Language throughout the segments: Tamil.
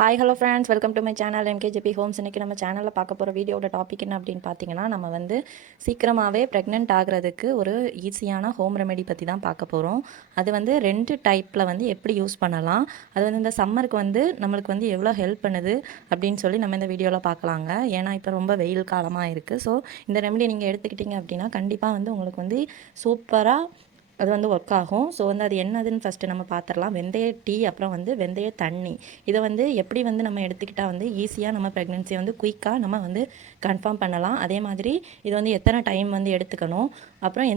Hi hello friends, welcome to my channel MKGP homes. இன்றைக்கி நம்ம சேனலில் பார்க்க போகிற வீடியோட டாபிக் என்ன அப்படின்னு பார்த்தீங்கன்னா, நம்ம வந்து சீக்கிரமாகவே ப்ரெக்னென்ட் ஆகிறதுக்கு ஒரு ஈஸியான ஹோம் ரெமெடி பற்றி தான் பார்க்க போகிறோம். அது வந்து 2 டைப்பில் வந்து எப்படி யூஸ் பண்ணலாம், அது வந்து இந்த சம்மருக்கு வந்து நம்மளுக்கு வந்து எவ்வளோ ஹெல்ப் பண்ணுது அப்படின்னு சொல்லி நம்ம இந்த வீடியோவில் பார்க்கலாங்க. ஏன்னா இப்போ ரொம்ப வெயில் காலமாக இருக்குது. ஸோ இந்த ரெமெடி நீங்கள் எடுத்துக்கிட்டிங்க அப்படின்னா கண்டிப்பாக வந்து உங்களுக்கு வந்து சூப்பராக அது வந்து ஒர்க் ஆகும். ஸோ வந்து அது என்னதுன்னு ஃபஸ்ட்டு நம்ம பார்த்துடலாம். வெந்தய டீ, அப்புறம் வந்து வெந்தய தண்ணி. இதை வந்து எப்படி வந்து நம்ம எடுத்துக்கிட்டால் வந்து ஈஸியாக நம்ம ப்ரெக்னென்சியை வந்து குயிக்காக நம்ம வந்து கன்ஃபார்ம் பண்ணலாம். அதே மாதிரி இது வந்து எத்தனை டைம் வந்து எடுத்துக்கணும், அப்புறம்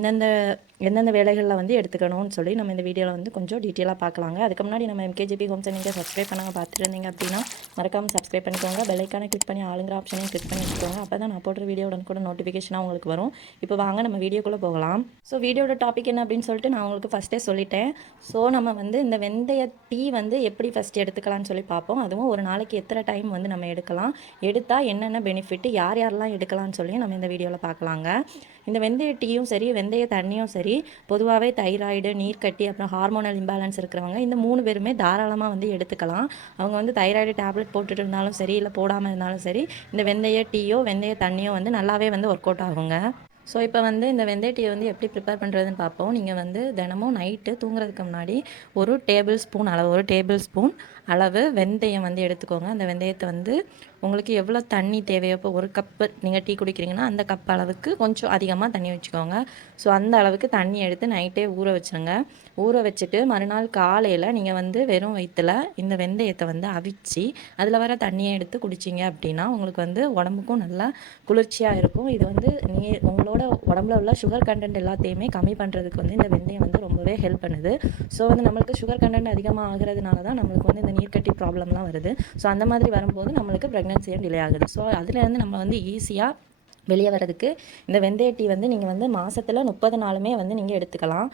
எந்தெந்த வேலைகளில் வந்து எடுத்துக்கணும்னு சொல்லி நம்ம இந்த வீடியோவில் வந்து கொஞ்சம் டீட்டெயிலாக பார்க்கலாங்க. அதுக்கு முன்னாடி நம்ம எம்கேஜிபி ஹோம்ஸை நீங்கள் சப்ஸ்கிரைப் பண்ணாமல் பார்த்துட்டு இருந்தீங்க அப்படின்னா மறக்காமல் சப்ஸ்கிரைப் பண்ணிக்கோங்க. பெல்லைக்கானை கிளிக் பண்ணி ஆளுங்கிற ஆப்ஷனையும் கிளிக் பண்ணி வச்சுக்கோங்க. அப்போ தான் நான் போடுற வீடியோட கூட நோட்டிஃபிகேஷனாக உங்களுக்கு வரும். இப்போ வாங்க நம்ம வீடியோக்குள்ளே போகலாம். ஸோ வீடியோட டாபிக் என்ன அப்படின்னு சொல்லிட்டு நான் உங்களுக்கு ஃபஸ்ட்டே சொல்லிட்டேன். ஸோ நம்ம வந்து இந்த வெந்தய டீ வந்து எப்படி ஃபஸ்ட் எடுத்துக்கலாம்னு சொல்லி பார்ப்போம். அதுவும் ஒரு நாளைக்கு எத்தனை டைம் வந்து நம்ம எடுக்கலாம், எடுத்தால் என்னென்ன பெனிஃபிட், யாரெல்லாம் எடுக்கலாம்னு சொல்லி நம்ம இந்த வீடியோவில் பார்க்கலாங்க. இந்த வெந்தய டீயும் சரி வெந்தய தண்ணியும் சரி பொதுவாகவே தைராய்டு, நீர்க்கட்டி, அப்புறம் ஹார்மோனல் இம்பேலன்ஸ் இருக்கிறவங்க இந்த 3 பேருமே தாராளமாக வந்து எடுத்துக்கலாம். அவங்க வந்து தைராய்டு டேப்லெட் போட்டுட்டு இருந்தாலும் சரி, இல்லை போடாமல் இருந்தாலும் சரி, இந்த வெந்தய டீயோ வெந்தய தண்ணியோ வந்து நல்லாவே வந்து ஒர்க் அவுட் ஆகுங்க. ஸோ இப்போ வந்து இந்த வெந்தய டீ வந்து எப்படி ப்ரிப்பேர் பண்ணுறதுன்னு பார்ப்போம். நீங்கள் வந்து தினமும் நைட்டு தூங்குறதுக்கு முன்னாடி ஒரு டேபிள் ஸ்பூன் அளவு வெந்தயம் வந்து எடுத்துக்கோங்க. அந்த வெந்தயத்தை வந்து உங்களுக்கு எவ்வளோ தண்ணி தேவையோ, இப்போ ஒரு கப்பு நீங்கள் டீ குடிக்கிறீங்கன்னா அந்த கப் அளவுக்கு கொஞ்சம் அதிகமாக தண்ணி வச்சுக்கோங்க. ஸோ அந்த அளவுக்கு தண்ணி எடுத்து நைட்டே ஊற வச்சுருங்க. ஊற வச்சுட்டு மறுநாள் காலையில் நீங்கள் வந்து வெறும் வயிற்றில் இந்த வெந்தயத்தை வந்து அவிச்சு அதில் வர தண்ணியை எடுத்து குடிச்சிங்க அப்படின்னா உங்களுக்கு வந்து உடம்புக்கும் நல்லா குளிர்ச்சியாக இருக்கும். இது வந்து உங்களோட உடம்புல உள்ள சுகர் கண்டென்ட் எல்லாத்தையுமே கம்மி பண்ணுறதுக்கு வந்து இந்த வெந்தயம் வந்து ரொம்பவே ஹெல்ப் பண்ணுது. ஸோ வந்து நம்மளுக்கு சுகர் கண்டென்ட் அதிகமாக ஆகிறதுனால தான் நம்மளுக்கு வந்து இந்த நீர்க்கட்டி ப்ராப்ளம்லாம் வருது. ஸோ அந்த மாதிரி வரும்போது நம்மளுக்கு ப்ரெக்னன்சியும் டிலே ஆகுது. ஸோ அதுலேருந்து நம்ம வந்து ஈஸியாக வெளியே வரதுக்கு இந்த வெந்தய டீ வந்து நீங்கள் வந்து மாதத்தில் 30 நாளுமே வந்து நீங்கள் எடுத்துக்கலாம்.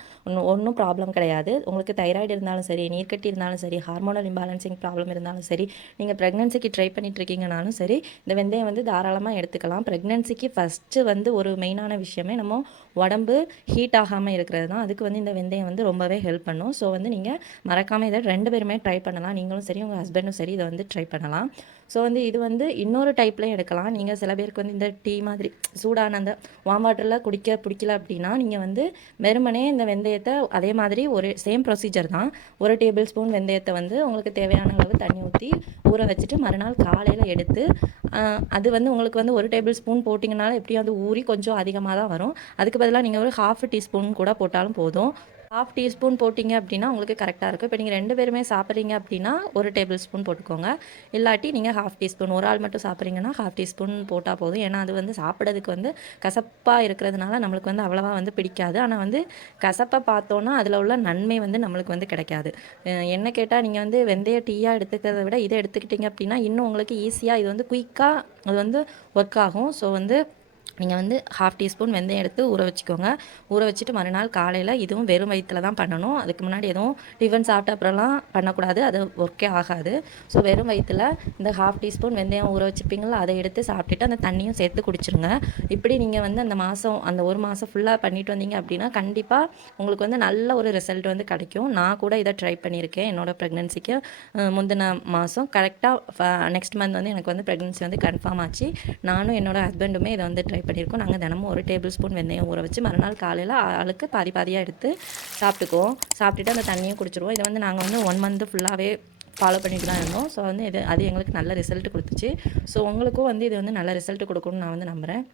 ஒன்றும் ப்ராப்ளம் கிடையாது. உங்களுக்கு தைராய்டு இருந்தாலும் சரி, நீர்க்கட்டி இருந்தாலும் சரி, ஹார்மோனல் இம்பேலன்சிங் ப்ராப்ளம் இருந்தாலும் சரி, நீங்கள் ப்ரெக்னன்சிக்கு ட்ரை பண்ணிட்டு இருக்கீங்கனாலும் சரி, இந்த வெந்தயம் வந்து தாராளமாக எடுத்துக்கலாம். ப்ரெக்னன்சிக்கு ஃபஸ்ட்டு வந்து ஒரு மெயினான விஷயமே நம்ம உடம்பு ஹீட் ஆகாமல் இருக்கிறது தான். அதுக்கு வந்து இந்த வெந்தயம் வந்து ரொம்பவே ஹெல்ப் பண்ணும். ஸோ வந்து நீங்கள் மறக்காமல் இதை 2 பேருமே ட்ரை பண்ணலாம். நீங்களும் சரி, உங்கள் ஹஸ்பண்டும் சரி, இதை வந்து ட்ரை பண்ணலாம். ஸோ வந்து இது வந்து இன்னொரு டைப்லையும் எடுக்கலாம். நீங்கள் சில பேருக்கு வந்து இந்த டீ மாதிரி சூடான அந்த வார்ம் வாட்டரில் குடிக்க பிடிக்கல அப்படின்னா நீங்கள் வந்து வெறுமனே இந்த வெந்தயத்தை அதே மாதிரி ஒரு சேம் ப்ரொசீஜர் தான். ஒரு டேபிள் ஸ்பூன் வெந்தயத்தை வந்து உங்களுக்கு தேவையான அளவு தண்ணி ஊற்றி ஊற வச்சுட்டு மறுநாள் காலையில் எடுத்து அது வந்து உங்களுக்கு வந்து ஒரு டேபிள் ஸ்பூன் போட்டிங்கனாலும் எப்படியும் அது ஊறி கொஞ்சம் அதிகமாக தான் வரும். அதுக்கு பதிலாக நீங்கள் ஒரு 1/2 டீஸ்பூன் கூட போட்டாலும் போதும். 1/2 டீஸ்பூன் போட்டிங்க அப்படின்னா உங்களுக்கு கரெக்டாக இருக்கும். இப்போ நீங்கள் 2 பேருமே சாப்பிட்றீங்க அப்படின்னா ஒரு டேபிள் ஸ்பூன் போட்டுக்கோங்க. இல்லாட்டி நீங்கள் 1/2 டீஸ்பூன், ஒரு ஆள் மட்டும் சாப்பிட்றீங்கன்னா 1/2 டீஸ்பூன் போட்டால் போதும். ஏன்னா அது வந்து சாப்பிட்றதுக்கு வந்து கசப்பாக இருக்கிறதுனால நம்மளுக்கு வந்து அவ்வளோவா வந்து பிடிக்காது. ஆனால் வந்து கசப்பை பார்த்தோன்னா அதில் உள்ள நன்மை வந்து நம்மளுக்கு வந்து கிடைக்காது. என்ன கேட்டால் நீங்கள் வந்து வெந்தய டீயாக எடுத்துக்கிறத விட இதை எடுத்துக்கிட்டிங்க அப்படின்னா இன்னும் உங்களுக்கு ஈஸியாக இது வந்து குயிக்காக அது வந்து ஒர்க் ஆகும். ஸோ வந்து நீங்கள் வந்து 1/2 டீஸ்பூன் வெந்தயம் எடுத்து ஊற வச்சுக்கோங்க. ஊற வச்சுட்டு மறுநாள் காலையில் இதுவும் வெறும் வயிற்றில் தான் பண்ணணும். அதுக்கு முன்னாடி எதுவும் டிஃபன் சாப்பிட்ட அப்புறம்லாம் பண்ணக்கூடாது, அது ஒர்க்கே ஆகாது. ஸோ வெறும் வயிற்றில் இந்த 1/2 டீஸ்பூன் வெந்தயம் ஊற வச்சுப்பீங்களா, அதை எடுத்து சாப்பிட்டுட்டு அந்த தண்ணியும் சேர்த்து குடிச்சிருங்க. இப்படி நீங்கள் வந்து அந்த ஒரு மாதம் ஃபுல்லாக பண்ணிட்டு வந்தீங்க அப்படின்னா கண்டிப்பாக உங்களுக்கு வந்து நல்ல ஒரு ரிசல்ட் வந்து கிடைக்கும். நான் கூட இதை ட்ரை பண்ணியிருக்கேன். என்னோடய ப்ரெக்னன்சிக்கு முந்தின மாதம் கரெக்டாக நெக்ஸ்ட் மந்த் வந்து எனக்கு வந்து ப்ரெக்னன்சி வந்து கன்ஃபார்ம் ஆச்சு. நானும் என்னோடய ஹஸ்பண்டுமே இதை வந்து ட்ரை பண்ணியிருக்கோம். நாங்கள் தினமும் ஒரு டேபிள் ஸ்பூன் வெந்தயம் ஊற வச்சு மறுநாள் காலையில் ஆளுக்கு பாதி பாதியாக எடுத்து சாப்பிட்டுக்குவோம். சாப்பிட்டுட்டு அந்த தண்ணியும் குடிச்சிடுவோம். இதை வந்து நாங்கள் வந்து 1 மந்த் ஃபுல்லாகவே ஃபாலோ பண்ணிட்டு தான் இருந்தோம். ஸோ வந்து அது எங்களுக்கு நல்ல ரிசல்ட் கொடுத்துச்சு. ஸோ உங்களுக்கும் வந்து இது வந்து நல்ல ரிசல்ட் கொடுக்கும்னு நான் வந்து நம்புகிறேன்.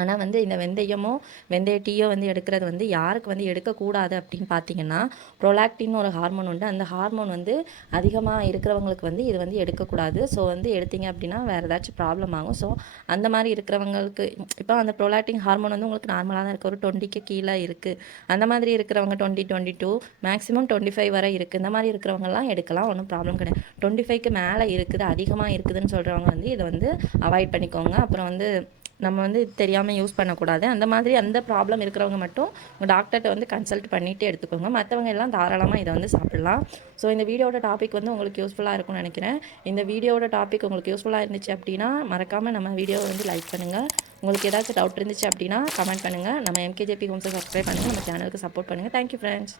ஆனால் வந்து இந்த வெந்தய டீயோ வந்து எடுக்கிறது வந்து யாருக்கு வந்து எடுக்கக்கூடாது அப்படின்னு பார்த்தீங்கன்னா, ப்ரொலாக்டின்னு ஒரு ஹார்மோன் உண்டு. அந்த ஹார்மோன் வந்து அதிகமாக இருக்கிறவங்களுக்கு வந்து இது வந்து எடுக்கக்கூடாது. ஸோ வந்து எடுத்தீங்க அப்படின்னா வேறு ஏதாச்சும் ப்ராப்ளம் ஆகும். ஸோ அந்த மாதிரி இருக்கிறவங்களுக்கு இப்போ அந்த ப்ரொலாக்டின் ஹார்மோன் வந்து உங்களுக்கு நார்மலாக தான் இருக்குது, ஒரு 20க்கு கீழே இருக்குது. அந்த மாதிரி இருக்கிறவங்க 20, 22 மேக்ஸிமம் 25 வரை இருக்குது. இந்த மாதிரி இருக்கிறவங்கலாம் எடுக்கலாம், ஒன்றும் ப்ராப்ளம் கிடையாது. 25க்கு மேலே இருக்குது, அதிகமாக இருக்குதுன்னு சொல்கிறவங்க வந்து இதை வந்து அவாய்ட் பண்ணிக்கோங்க. அப்புறம் வந்து நம்ம வந்து இது தெரியாமல் யூஸ் பண்ணக்கூடாது. அந்த மாதிரி அந்த ப்ராப்ளம் இருக்கிறவங்க மட்டும் உங்கள் டாக்டர்கிட்ட வந்து கன்சல்ட் பண்ணிவிட்டு எடுத்துக்கோங்க. மற்றவங்க எல்லாம் தாராளமாக இதை வந்து சாப்பிட்லாம். ஸோ இந்த வீடியோட டாபிக் வந்து உங்களுக்கு யூஸ்ஃபுல்லாக இருக்கும்னு நினைக்கிறேன். இந்த வீடியோட டாபிக் உங்களுக்கு யூஸ்ஃபுல்லாக இருந்துச்சு அப்படின்னா மறக்காமல் நம்ம வீடியோவை வந்து லைக் பண்ணுங்கள். உங்களுக்கு ஏதாச்சும் டவுட் இருந்துச்சு அப்படின்னா கமெண்ட் பண்ணுங்கள். நம்ம எம்கேஜேபி ஹோம்ஸை சப்ஸ்கிரைப் பண்ணுங்கள். நம்ம சேனலுக்கு சப்போர்ட் பண்ணுங்கள். Thank you friends.